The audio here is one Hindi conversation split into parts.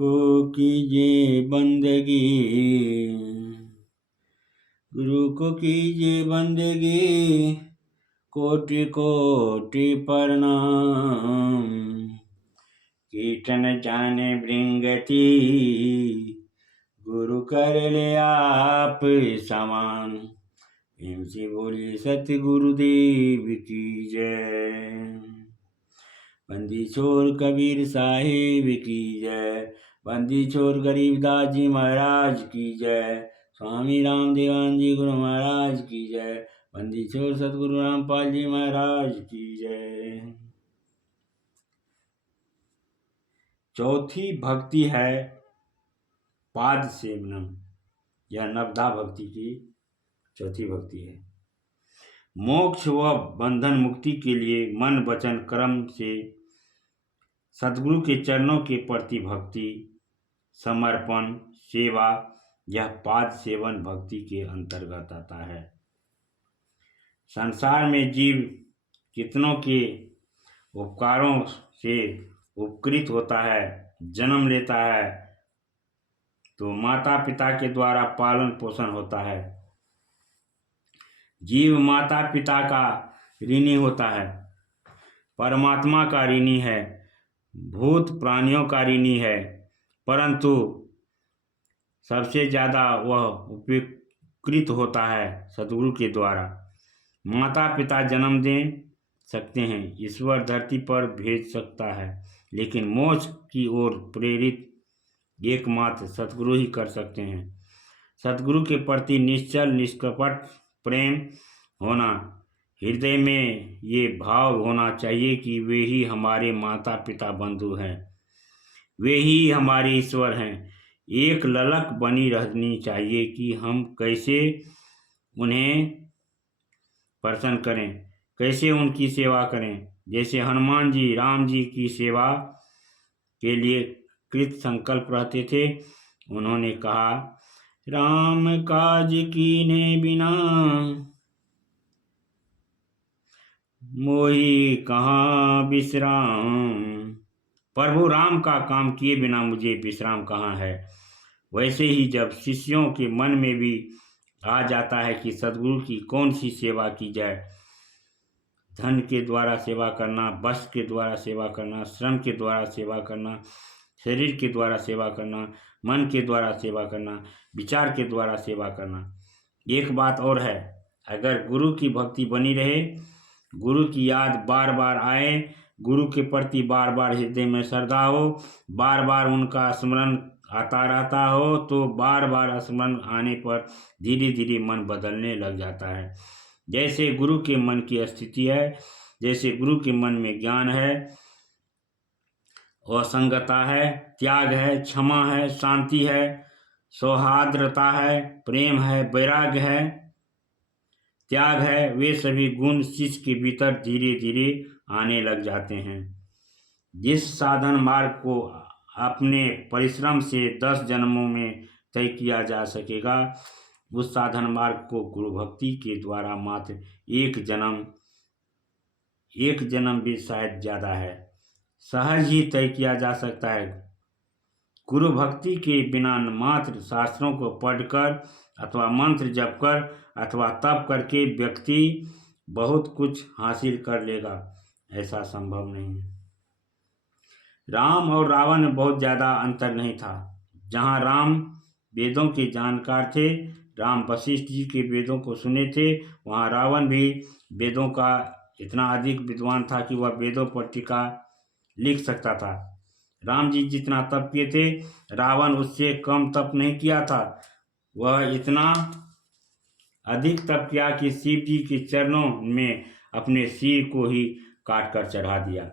को कीजिए बंदगी, गुरु को कीजिए बंदगी, कोटि कोटि प्रणाम। कीर्तन जाने भृंगति, गुरु कर ले आप समान। प्रेम से बोलिए सतगुरुदेव की जय। बंदी छोर कबीर साहिब की जय। बंदी छोर गरीबदास जी महाराज की जय। स्वामी रामदेवान जी गुरु महाराज की जय। बंदी छोर सतगुरु रामपाल जी महाराज की जय। चौथी भक्ति है पाद सेवनम। यह नवधा भक्ति की चौथी भक्ति है। मोक्ष व बंधन मुक्ति के लिए मन वचन कर्म से सद्गुरु के चरणों के प्रति भक्ति, समर्पण, सेवा, यह पाद सेवन भक्ति के अंतर्गत आता है। संसार में जीव कितनों के उपकारों से उपकृत होता है, जन्म लेता है तो माता पिता के द्वारा पालन पोषण होता है। जीव माता पिता का ऋणी होता है, परमात्मा का ऋणी है, भूत प्राणियों का ऋणी है, परंतु सबसे ज़्यादा वह उपकृत होता है सद्गुरु के द्वारा। माता पिता जन्म दे सकते हैं, ईश्वर धरती पर भेज सकता है, लेकिन मोक्ष की ओर प्रेरित एकमात्र सद्गुरु ही कर सकते हैं। सद्गुरु के प्रति निश्चल निष्कपट प्रेम होना, हृदय में ये भाव होना चाहिए कि वे ही हमारे माता पिता बंधु हैं, वे ही हमारे ईश्वर हैं। एक ललक बनी रहनी चाहिए कि हम कैसे उन्हें प्रसन्न करें, कैसे उनकी सेवा करें। जैसे हनुमान जी राम जी की सेवा के लिए कृत संकल्प रहते थे। उन्होंने कहा, राम काज कीने बिना मोहि कहाँ विश्राम। प्रभु राम का काम किए बिना मुझे विश्राम कहाँ है। वैसे ही जब शिष्यों के मन में भी आ जाता है कि सद्गुरु की कौन सी सेवा की जाए, धन के द्वारा सेवा करना, वस्त्र के द्वारा सेवा करना, श्रम के द्वारा सेवा करना, शरीर के द्वारा सेवा करना, मन के द्वारा सेवा करना, विचार के द्वारा सेवा करना। एक बात और है, अगर गुरु की भक्ति बनी रहे, गुरु की याद बार बार आए, गुरु के प्रति बार बार हृदय में श्रद्धा हो, बार बार उनका स्मरण आता रहता हो, तो बार बार स्मरण आने पर धीरे धीरे मन बदलने लग जाता है। जैसे गुरु के मन की स्थिति है, जैसे गुरु के मन में ज्ञान है, असंगता है, त्याग है, क्षमा है, शांति है, सौहार्द्रता है, प्रेम है, वैराग्य है, त्याग है, वे सभी गुण शिष्य के भीतर धीरे धीरे आने लग जाते हैं। जिस साधन मार्ग को अपने परिश्रम से 10 जन्मों में तय किया जा सकेगा, उस साधन मार्ग को गुरु भक्ति के द्वारा मात्र एक जन्म भी शायद ज़्यादा है, सहज ही तय किया जा सकता है। गुरु भक्ति के बिना मात्र शास्त्रों को पढ़कर अथवा मंत्र जप कर अथवा तप करके व्यक्ति बहुत कुछ हासिल कर लेगा, ऐसा संभव नहीं है। राम और रावण में बहुत ज़्यादा अंतर नहीं था। जहाँ राम वेदों के जानकार थे, राम वशिष्ठ जी के वेदों को सुने थे, वहाँ रावण भी वेदों का इतना अधिक विद्वान था कि वह वेदों पर टीका लिख सकता था। राम जी जितना तप किए थे, रावण उससे कम तप नहीं किया था। वह इतना अधिक तप किया कि शिव जी के चरणों में अपने सिर को ही काट कर चढ़ा दिया।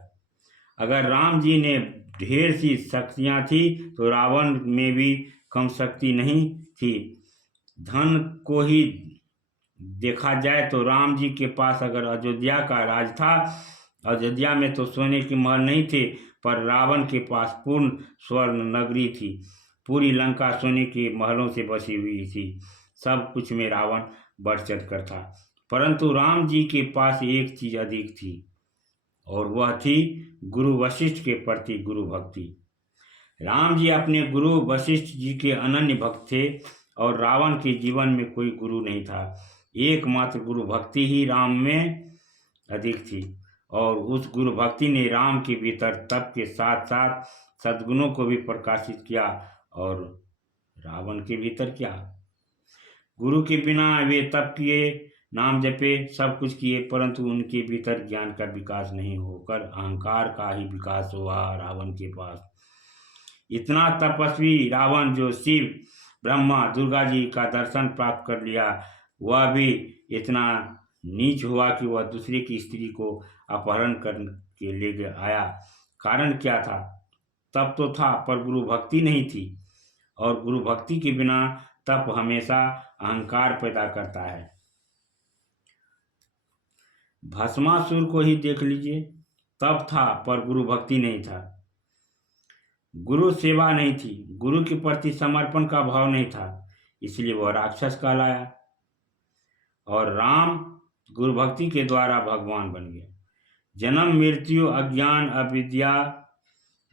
अगर राम जी ने ढेर सी शक्तियाँ थी तो रावण में भी कम शक्ति नहीं थी। धन को ही देखा जाए तो राम जी के पास अगर अयोध्या का राज था, अयोध्या में तो सोने के महल नहीं थे, पर रावण के पास पूर्ण स्वर्ण नगरी थी। पूरी लंका सोने के महलों से बसी हुई थी। सब कुछ में रावण बढ़ चढ़ कर था, परंतु राम जी के पास एक चीज अधिक थी, और वह थी गुरु वशिष्ठ के प्रति गुरु भक्ति। राम जी अपने गुरु वशिष्ठ जी के अनन्य भक्त थे और रावण के जीवन में कोई गुरु नहीं था। एकमात्र गुरु भक्ति ही राम में अधिक थी और उस गुरु भक्ति ने राम के भीतर तप के साथ साथ सद्गुणों को भी प्रकाशित किया और रावण के भीतर क्या, गुरु के बिना वे तप किए, नाम जपे, सब कुछ किए, परंतु उनके भीतर ज्ञान का विकास नहीं होकर अहंकार का ही विकास हुआ रावण के पास। इतना तपस्वी रावण जो शिव, ब्रह्मा, दुर्गा जी का दर्शन प्राप्त कर लिया, वह भी इतना नीच हुआ कि वह दूसरे की स्त्री को अपहरण करके ले गया आया। कारण क्या था? तप तो था पर गुरु भक्ति नहीं थी और गुरु भक्ति के बिना तप हमेशा अहंकार पैदा करता है। भस्मासुर को ही देख लीजिए, तप था पर गुरु भक्ति नहीं था, गुरु सेवा नहीं थी, गुरु के प्रति समर्पण का भाव नहीं था, इसलिए वह राक्षस कहलाया। और राम गुरु भक्ति के द्वारा भगवान बन गए। जन्म, मृत्यु, अज्ञान, अविद्या,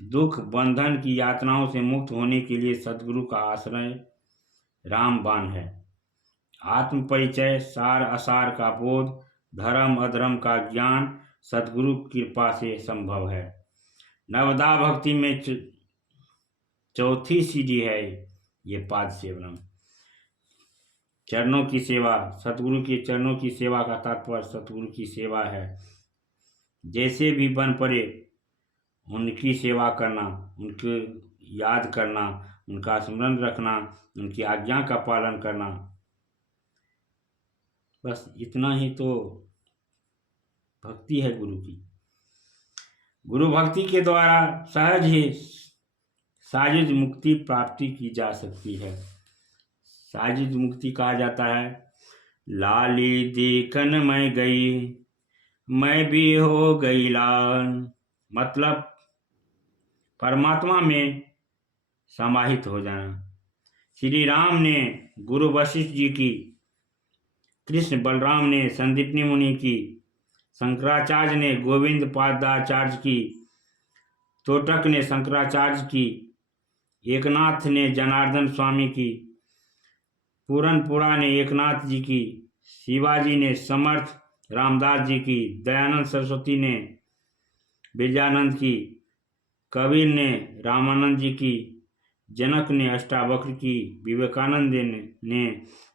दुख, बंधन की यातनाओं से मुक्त होने के लिए सद्गुरु का आश्रय रामबाण है। आत्म परिचय, सार असार का बोध, धर्म अधर्म का ज्ञान सद्गुरु कृपा से संभव है। नवदा भक्ति में चौथी सीढ़ी है ये पाद सेवनम, चरणों की सेवा। सतगुरु के चरणों की सेवा का तात्पर्य सतगुरु की सेवा है। जैसे भी बन पड़े उनकी सेवा करना, उनको याद करना, उनका स्मरण रखना, उनकी आज्ञा का पालन करना, बस इतना ही तो भक्ति है गुरु की। गुरु भक्ति के द्वारा सहज ही साजिद मुक्ति प्राप्ति की जा सकती है। साजिद मुक्ति कहा जाता है, लाली देखन मैं गई, मैं भी हो गई लाल। मतलब परमात्मा में समाहित हो जाना। श्री राम ने गुरु वशिष्ठ जी की, कृष्ण बलराम ने संदीपनी मुनि की, शंकराचार्य ने गोविंद पादाचार्य की, तोटक ने शंकराचार्य की, एकनाथ ने जनार्दन स्वामी की, पूरनपुरा ने एकनाथ जी की, शिवाजी ने समर्थ रामदास जी की, दयानंद सरस्वती ने विजयानंद की, कबीर ने रामानंद जी की, जनक ने अष्टावक्र की, विवेकानंद ने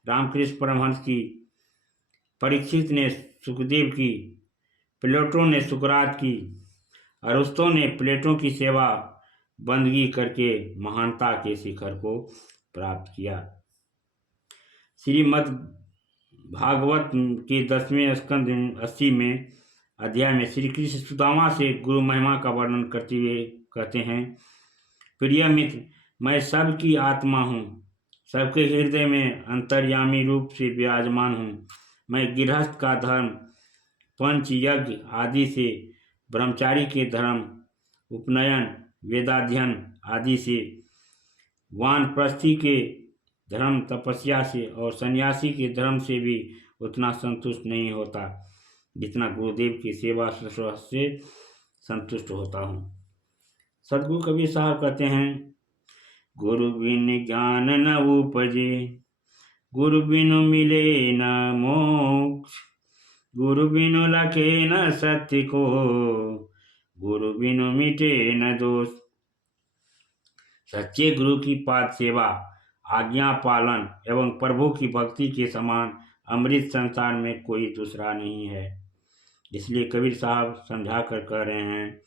रामकृष्ण परमहंस की, परीक्षित ने सुखदेव की, प्लेटो ने सुकरात की, अरस्तु ने प्लेटो की सेवा बंदगी करके महानता के शिखर को प्राप्त किया। श्रीमद् भागवत के 10वें स्कंद 80 में अध्याय में श्री कृष्ण सुदामा से गुरु महिमा का वर्णन करते हुए कहते हैं, प्रिय मित्र, मैं सबकी आत्मा हूँ, सबके हृदय में अंतर्यामी रूप से विराजमान हूँ। मैं गृहस्थ का धर्म, पंच यज्ञ आदि से, ब्रह्मचारी के धर्म, उपनयन, वेदाध्ययन आदि से, वानप्रस्थी के धर्म, तपस्या से और सन्यासी के धर्म से भी उतना संतुष्ट नहीं होता जितना गुरुदेव की सेवा शुश्रूषा से संतुष्ट होता हूँ। सदगुरु कबीर साहब कहते हैं, गुरु बिन ज्ञान न उपजे, गुरु बिनु मिले न मोक्ष, गुरु बिनु लखे न सत्य को, गुरु बिनु मिटे न दोष। सच्चे गुरु की पाद सेवा, आज्ञा पालन एवं प्रभु की भक्ति के समान अमृत संसार में कोई दूसरा नहीं है। इसलिए कबीर साहब समझा कर कह रहे हैं,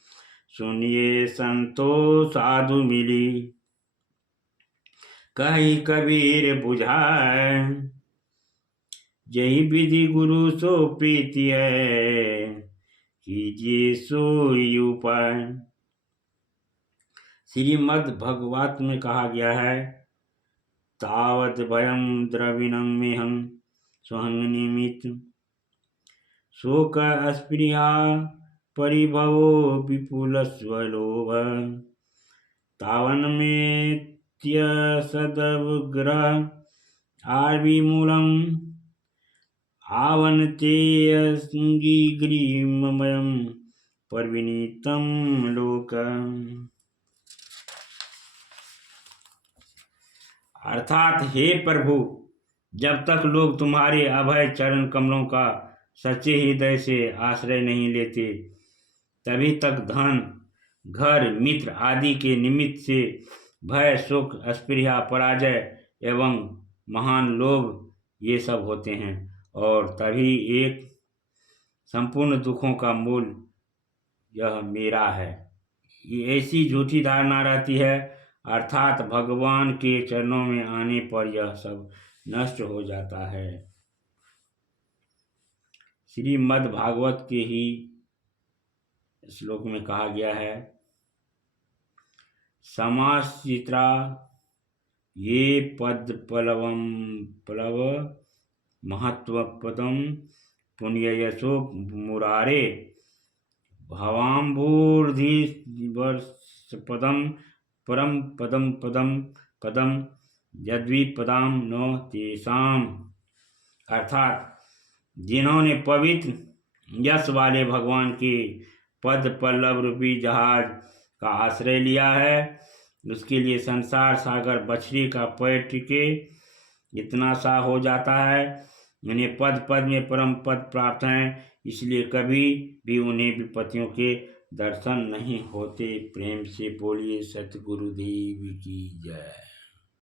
सुनिए संतो साधु मिली, कही कबीर बुझाए, यही विधि गुरु सो प्रीति है, कीजिए सोई उपाय। श्रीमद् भगवत में कहा गया है, तावत भयम द्रविणं मेहं स्वहं निमित्त, शोक अस्पृहा परिभवो विपुल स्वलोभ, तावन में सदवग्रह आर्विमूलम, आवनते अंगीग्रीममयम परविनीतम लोक। अर्थात हे प्रभु, जब तक लोग तुम्हारे अभय चरण कमलों का सच्चे हृदय से आश्रय नहीं लेते, तभी तक धन, घर, मित्र आदि के निमित्त से भय, सुख, अस्पृहा, पराजय एवं महान लोभ ये सब होते हैं, और तभी एक संपूर्ण दुखों का मूल यह मेरा है, ये ऐसी झूठी धारणा रहती है। अर्थात भगवान के चरणों में आने पर यह सब नष्ट हो जाता है। श्रीमद् भागवत के ही श्लोक में कहा गया है, समाश्रिता ये पद प्लव महत्वपदम पुण्ययशो मुरारे भवाम्भूर्धिवर्षपदम परम पदम यद्विपदाम न तेषाम। अर्थात जिन्होंने पवित्र यश वाले भगवान के पद पल्लव रूपी जहाज का आश्रय लिया है, उसके लिए संसार सागर बछड़ी का पैर टिके इतना सा हो जाता है। उन्हें पद पद में परम पद प्राप्त हैं, इसलिए कभी भी उन्हें विपत्तियों के दर्शन नहीं होते। प्रेम से बोलिए सतगुरुदेव की जय।